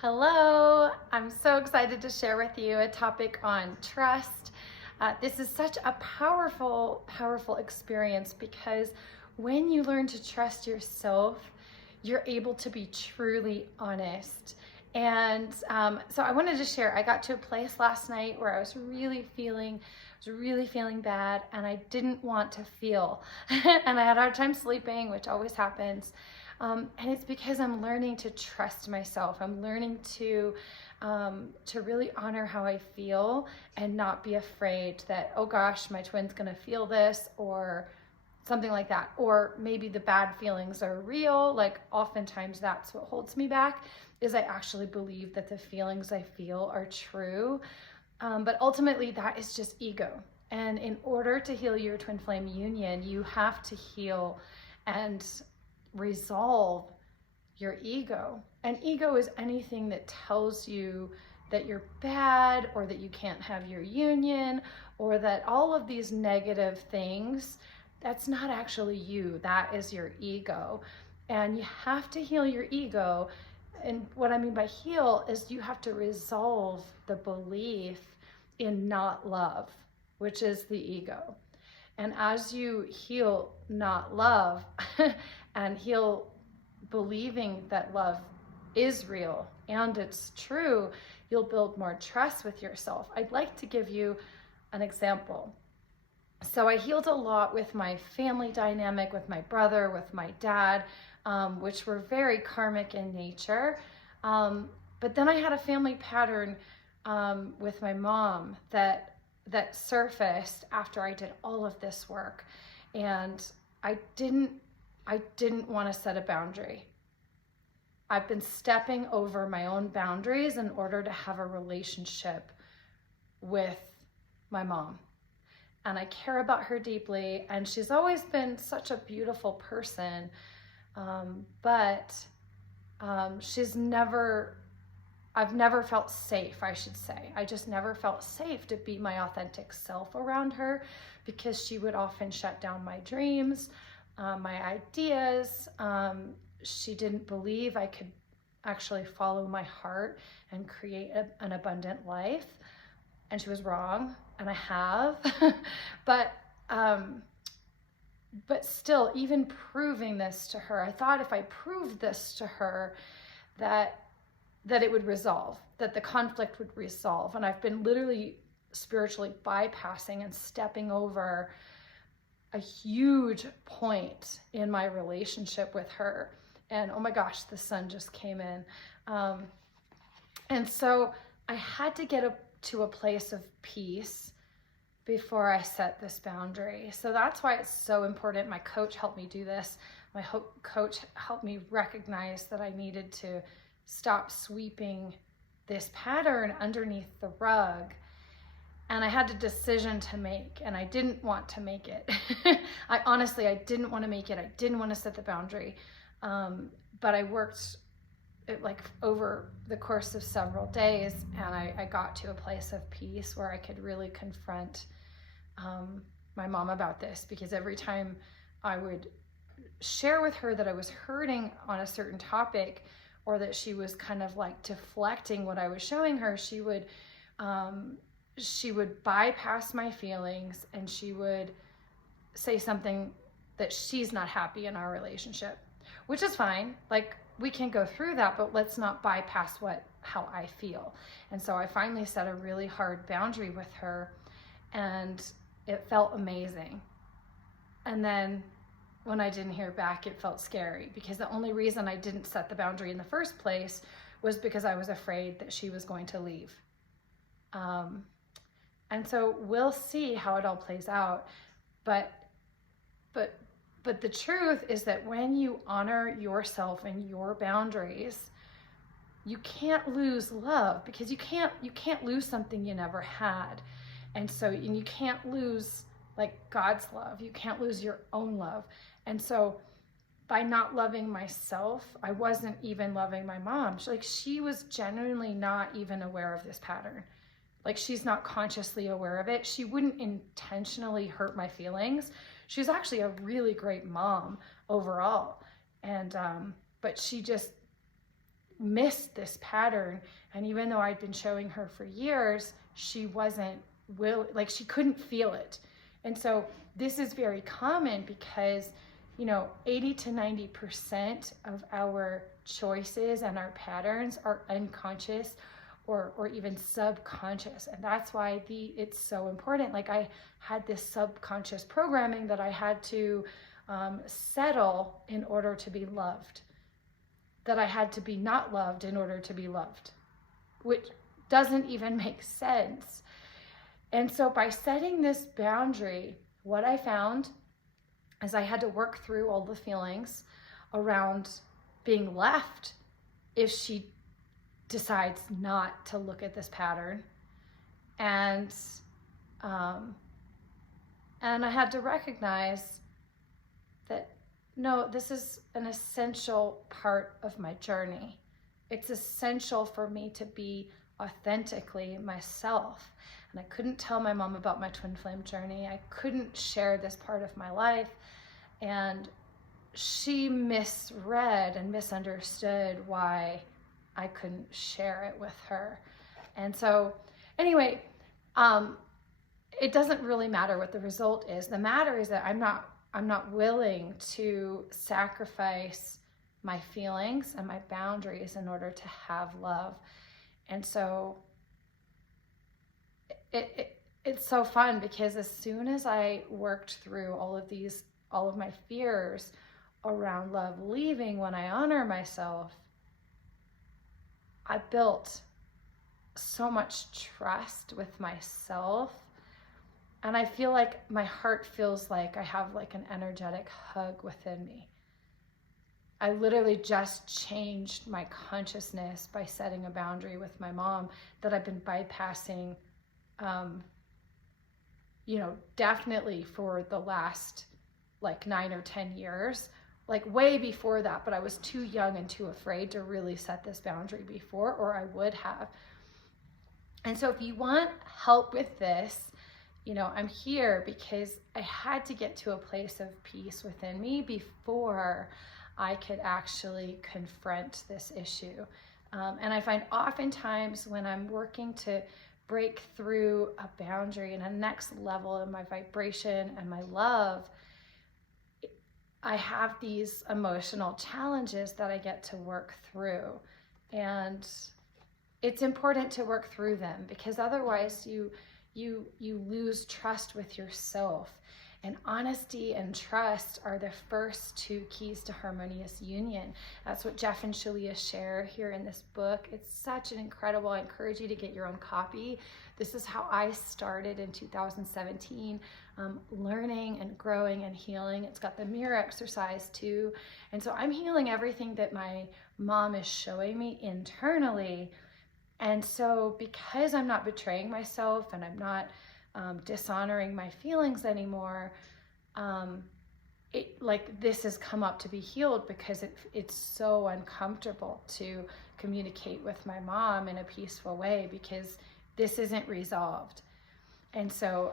Hello, I'm so excited to share with you a topic on trust. This is such a powerful experience because when you learn to trust yourself, you're able to be truly honest. And so I wanted to share, I got to a place last night where I was really feeling bad and I didn't want to feel. And I had a hard time sleeping, which always happens. And it's because I'm learning to trust myself. I'm learning to really honor how I feel and not be afraid that, oh gosh, my twin's gonna feel this or something like that. Or maybe the bad feelings are real. Like oftentimes that's what holds me back, is I actually believe that the feelings I feel are true. But ultimately that is just ego. And in order to heal your twin flame union, you have to heal and resolve your ego. And ego is anything that tells you that you're bad or that you can't have your union or that all of these negative things, that's not actually you, that is your ego. And you have to heal your ego. And what I mean by heal is you have to resolve the belief in not love, which is the ego. And as you heal not love and heal believing that love is real and it's true, you'll build more trust with yourself. I'd like to give you an example. So I healed a lot with my family dynamic, with my brother, with my dad, which were very karmic in nature. But then I had a family pattern with my mom that surfaced after I did all of this work. And I didn't want to set a boundary. I've been stepping over my own boundaries in order to have a relationship with my mom. And I care about her deeply, and she's always been such a beautiful person. But I've never felt safe, I should say. I just never felt safe to be my authentic self around her because she would often shut down my dreams, my ideas. She didn't believe I could actually follow my heart and create an abundant life. And she was wrong, and I have. But still, even proving this to her, I thought if I proved this to her, that it would resolve, that the conflict would resolve. And I've been literally spiritually bypassing and stepping over a huge point in my relationship with her. And oh my gosh, the sun just came in. And so I had to get to a place of peace before I set this boundary. So that's why it's so important. My coach helped me do this. My coach helped me recognize that I needed to stop sweeping this pattern underneath the rug. And I had a decision to make, and I didn't want to make it. I didn't want to make it. I didn't want to set the boundary. But I worked like over the course of several days, and I got to a place of peace where I could really confront my mom about this, because every time I would share with her that I was hurting on a certain topic, or that she was kind of like deflecting what I was showing her, she would bypass my feelings and she would say something that she's not happy in our relationship, which is fine. Like, we can go through that, but let's not bypass how I feel. And so I finally set a really hard boundary with her, and it felt amazing. And then when I didn't hear back, it felt scary, because the only reason I didn't set the boundary in the first place was because I was afraid that she was going to leave. And so we'll see how it all plays out. But the truth is that when you honor yourself and your boundaries, you can't lose love, because you can't lose something you never had. And so you can't lose like God's love. You can't lose your own love. And so by not loving myself, I wasn't even loving my mom. She was genuinely not even aware of this pattern. Like, she's not consciously aware of it. She wouldn't intentionally hurt my feelings. She's actually a really great mom overall. And, but she just missed this pattern. And even though I'd been showing her for years, she wasn't like she couldn't feel it. And so this is very common because, 80 to 90% of our choices and our patterns are unconscious or even subconscious. And that's why it's so important. Like I had this subconscious programming that I had to settle in order to be loved, that I had to be not loved in order to be loved, which doesn't even make sense. And so by setting this boundary, what I found is I had to work through all the feelings around being left if she decides not to look at this pattern. And I had to recognize that, no, this is an essential part of my journey. It's essential for me to be authentically myself. And I couldn't tell my mom about my twin flame journey. I couldn't share this part of my life. And she misread and misunderstood why I couldn't share it with her. And so anyway, it doesn't really matter what the result is. The matter is that I'm not willing to sacrifice my feelings and my boundaries in order to have love. And so it's so fun because as soon as I worked through all of my fears around love leaving when I honor myself, I built so much trust with myself. And I feel like my heart feels like I have like an energetic hug within me. I literally just changed my consciousness by setting a boundary with my mom that I've been bypassing, definitely for the last like 9 or 10 years, like way before that, but I was too young and too afraid to really set this boundary before, or I would have. And so if you want help with this, I'm here because I had to get to a place of peace within me before I could actually confront this issue. And I find oftentimes when I'm working to break through a boundary and a next level in my vibration and my love, I have these emotional challenges that I get to work through. And it's important to work through them because otherwise you lose trust with yourself. And honesty and trust are the first 2 keys to harmonious union. That's what Jeff and Shalia share here in this book. It's such an incredible, I encourage you to get your own copy. This is how I started in 2017, learning and growing and healing. It's got the mirror exercise too. And so I'm healing everything that my mom is showing me internally. And so because I'm not betraying myself and I'm not dishonoring my feelings anymore, this has come up to be healed because it's so uncomfortable to communicate with my mom in a peaceful way because this isn't resolved. And so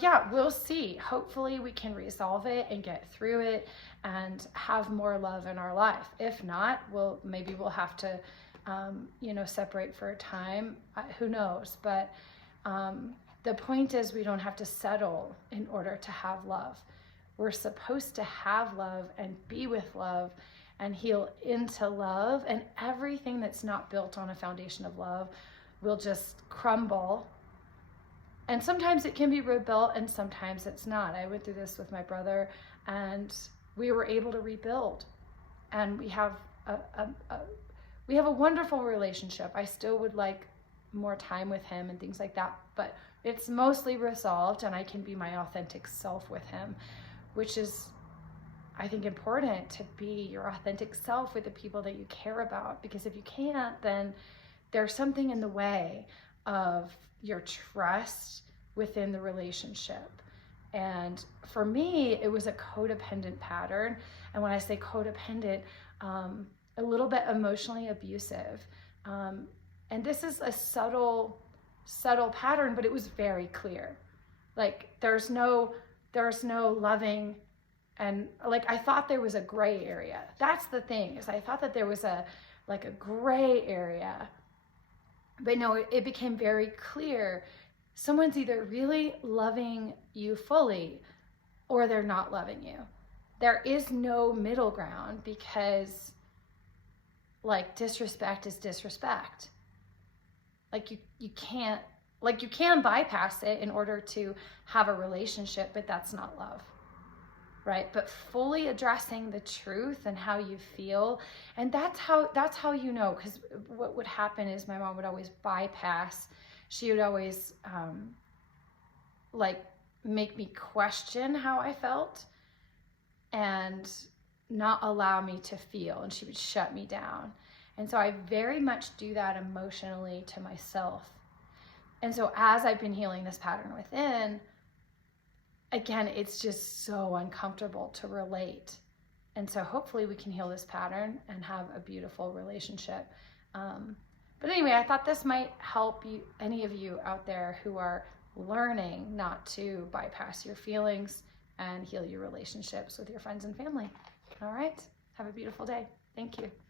yeah, we'll see. Hopefully we can resolve it and get through it and have more love in our life. If not, maybe we'll have to separate for a time. Who knows? But the point is we don't have to settle in order to have love. We're supposed to have love and be with love and heal into love, and everything that's not built on a foundation of love will just crumble. And sometimes it can be rebuilt and sometimes it's not. I went through this with my brother and we were able to rebuild, and we have a wonderful relationship. I still would like more time with him and things like that, but it's mostly resolved and I can be my authentic self with him, which is, I think, important, to be your authentic self with the people that you care about, because if you can't, then there's something in the way of your trust within the relationship. And for me, it was a codependent pattern. And when I say codependent, a little bit emotionally abusive. And this is a subtle pattern, but it was very clear. Like there's no loving And like, I thought there was a gray area. That's the thing, is I thought that there was a gray area. But no, it became very clear. Someone's either really loving you fully or they're not loving you. There is no middle ground, because like, disrespect is disrespect. Like, you can't, like, you can bypass it in order to have a relationship, but that's not love, right? But fully addressing the truth and how you feel, and that's how you know. Because what would happen is my mom would always bypass. She would always like make me question how I felt and not allow me to feel, and she would shut me down. And so I very much do that emotionally to myself. And so as I've been healing this pattern within, again, it's just so uncomfortable to relate. And so hopefully we can heal this pattern and have a beautiful relationship. But anyway, I thought this might help you, any of you out there who are learning not to bypass your feelings and heal your relationships with your friends and family. All right, have a beautiful day. Thank you.